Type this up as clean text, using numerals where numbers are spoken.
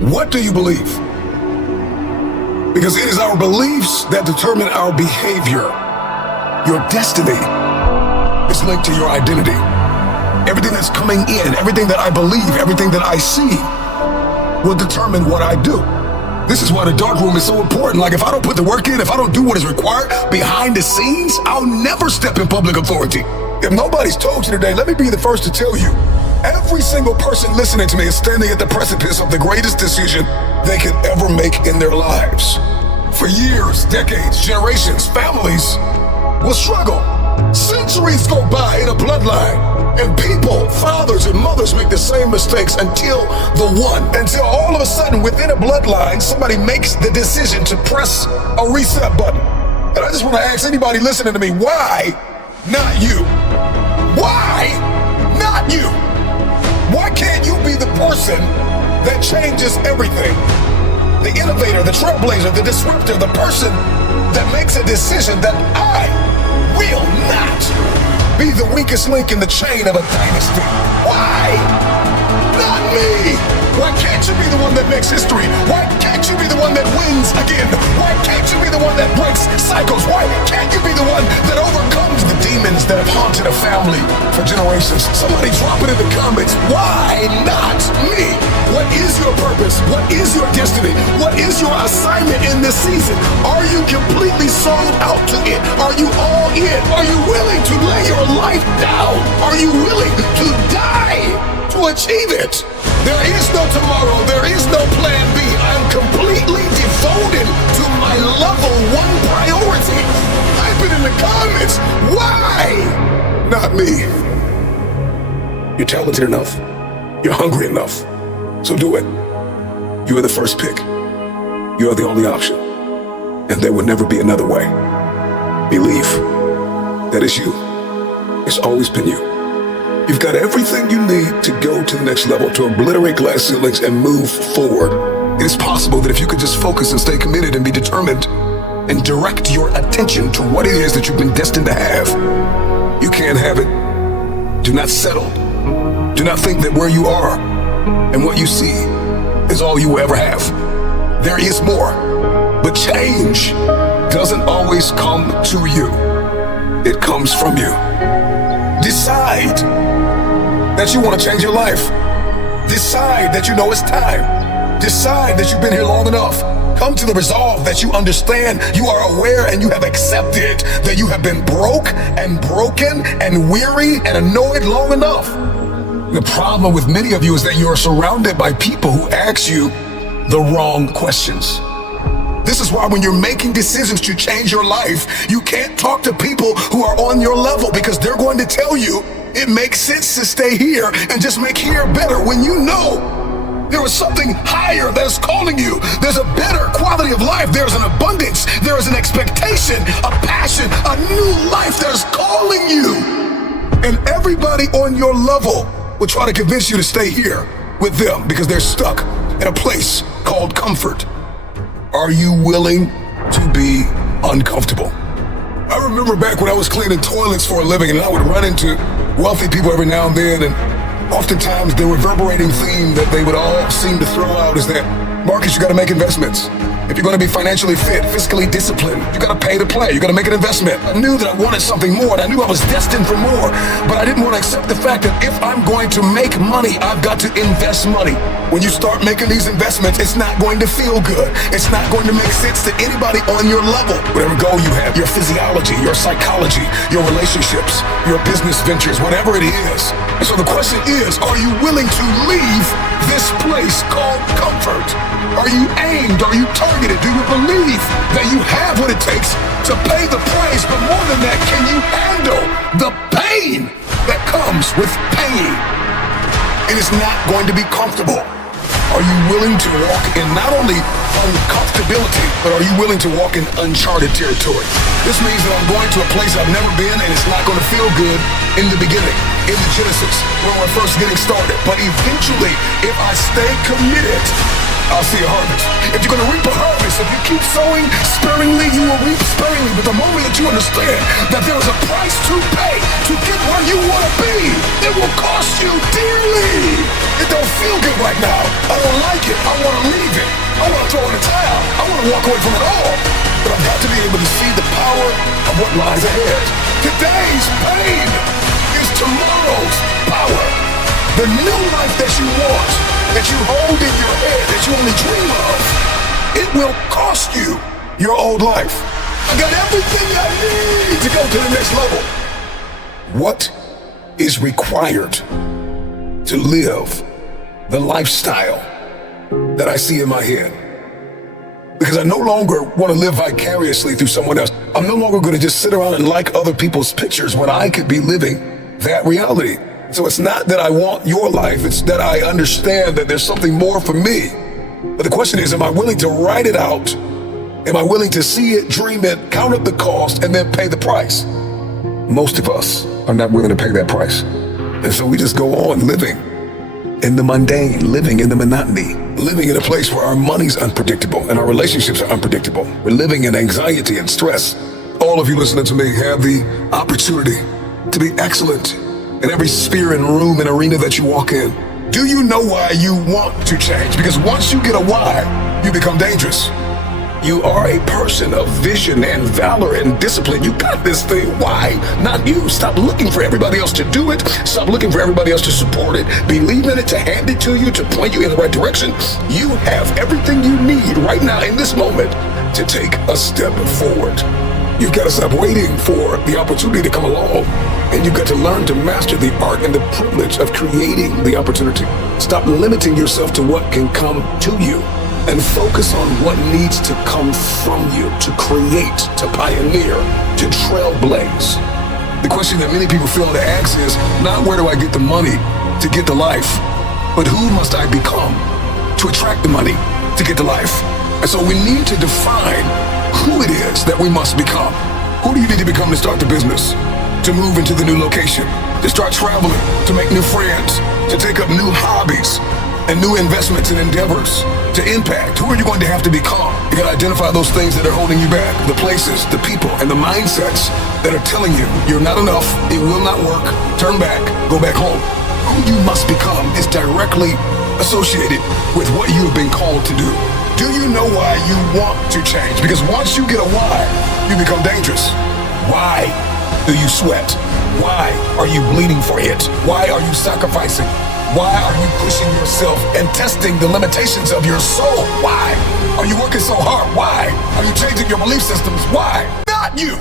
What do you believe? Because it is our beliefs that determine our behavior. Your destiny is linked to your identity. Everything that's coming in, everything that I believe, everything that I see will determine what I do. This is why the dark room is so important. Like, if I don't put the work in, if I don't do what is required behind the scenes, I'll never step in public authority. If nobody's told you today, let me be the first to tell you. Every single person listening to me is standing at the precipice of the greatest decision they could ever make in their lives. For years, decades, generations, families will struggle. Centuries go by in a bloodline, and people, fathers and mothers, make the same mistakes until all of a sudden within a bloodline, somebody makes the decision to press a reset button. And I just want to ask anybody listening to me, why not you? Why not you? Why can't you be the person that changes everything? The innovator, the trailblazer, the disruptor, the person that makes a decision that I will not be the weakest link in the chain of a dynasty. Why not me? Why can't you be the one that makes history? Why can't you be the one that wins again? Why can't you be the one that breaks cycles? Why can't you be the one that overcomes the demons that have haunted a family for generations? Somebody drop it in the comments. Why not me? What is your purpose? What is your destiny? What is your assignment in this season? Are you completely sold out to it? Are you all in? Are you willing to lay your life down? Are you willing to die to achieve it? There is no tomorrow. There is no plan B. I'm completely devoted to my level one priority. Type it in the comments. Why not me? You're talented enough. You're hungry enough. So do it. You are the first pick. You are the only option. And there will never be another way. Believe that it's you. It's always been you. You've got everything you need to go to the next level, to obliterate glass ceilings and move forward. It is possible that if you could just focus and stay committed and be determined and direct your attention to what it is that you've been destined to have, you can have it. Do not settle. Do not think that where you are and what you see is all you will ever have. There is more. But change doesn't always come to you. It comes from you. Decide that you want to change your life. Decide that you know it's time. Decide that you've been here long enough. Come to the resolve that you understand, you are aware, and you have accepted that you have been broke and broken and weary and annoyed long enough. The problem with many of you is that you are surrounded by people who ask you the wrong questions. This is why when you're making decisions to change your life, you can't talk to people who are on your level, because they're going to tell you it makes sense to stay here and just make here better, when you know there is something higher that is calling you. There's a better quality of life. There's an abundance. There is an expectation, a passion, a new life that is calling you. And everybody on your level will try to convince you to stay here with them because they're stuck in a place called comfort. Are you willing to be uncomfortable? I remember back when I was cleaning toilets for a living, and I would run into wealthy people every now and then, and oftentimes the reverberating theme that they would all seem to throw out is that, Marcus, you gotta make investments. If you're gonna be financially fit, fiscally disciplined, you gotta pay to play, you gotta make an investment. I knew that I wanted something more, and I knew I was destined for more, but I didn't want to accept the fact that if I'm going to make money, I've got to invest money. When you start making these investments, it's not going to feel good. It's not going to make sense to anybody on your level. Whatever goal you have, your physiology, your psychology, your relationships, your business ventures, whatever it is. And so the question is, are you willing to leave this place called comfort? Are you aimed? Are you targeted? Do you believe that you have what it takes to pay the price? But more than that, can you handle the pain that comes with pain? It is not going to be comfortable. Are you willing to walk in not only uncomfortability, but are you willing to walk in uncharted territory? This means that I'm going to a place I've never been, and it's not going to feel good in the beginning, in the Genesis, when we're first getting started. But eventually, if I stay committed, I'll see a harvest. If you're going to reap a harvest, if you keep sowing sparingly, you will reap sparingly. But the moment that you understand that there is a price to pay to get where you want to be, it will cost you dearly. It don't feel good right now. I don't like it. I want to leave it. I want to throw in the towel. I want to walk away from it all. But I've got to be able to see the power of what lies ahead. Today's pain is tomorrow's power. The new life that you want, that you hold in your head, that you only dream of, it will cost you your old life. I got everything I need to go to the next level. What is required to live the lifestyle that I see in my head? Because I no longer want to live vicariously through someone else. I'm no longer going to just sit around and like other people's pictures when I could be living that reality. So it's not that I want your life, it's that I understand that there's something more for me. But the question is, am I willing to write it out? Am I willing to see it, dream it, count up the cost, and then pay the price? Most of us are not willing to pay that price. And so we just go on living in the mundane, living in the monotony, living in a place where our money's unpredictable and our relationships are unpredictable. We're living in anxiety and stress. All of you listening to me have the opportunity to be excellent in every sphere and room and arena that you walk in. Do you know why you want to change? Because once you get a why, you become dangerous. You are a person of vision and valor and discipline. You got this thing. Why? Not you. Stop looking for everybody else to do it. Stop looking for everybody else to support it. Believe in it, to hand it to you, to point you in the right direction. You have everything you need right now in this moment to take a step forward. You've got to stop waiting for the opportunity to come along. And you've got to learn to master the art and the privilege of creating the opportunity. Stop limiting yourself to what can come to you and focus on what needs to come from you to create, to pioneer, to trailblaze. The question that many people fail to ask is not where do I get the money to get the life, but who must I become to attract the money to get the life? And so we need to define who it is that we must become. Who do you need to become to start the business, to move into the new location, to start traveling, to make new friends, to take up new hobbies and new investments and endeavors, to impact? Who are you going to have to become? You gotta identify those things that are holding you back, the places, the people, and the mindsets that are telling you you're not enough, it will not work, turn back, go back home. Who you must become is directly associated with what you have been called to do. Do you know why you want to change? Because once you get a why, you become dangerous. Why do you sweat? Why are you bleeding for it? Why are you sacrificing? Why are you pushing yourself and testing the limitations of your soul? Why are you working so hard? Why are you changing your belief systems? Why? Not you.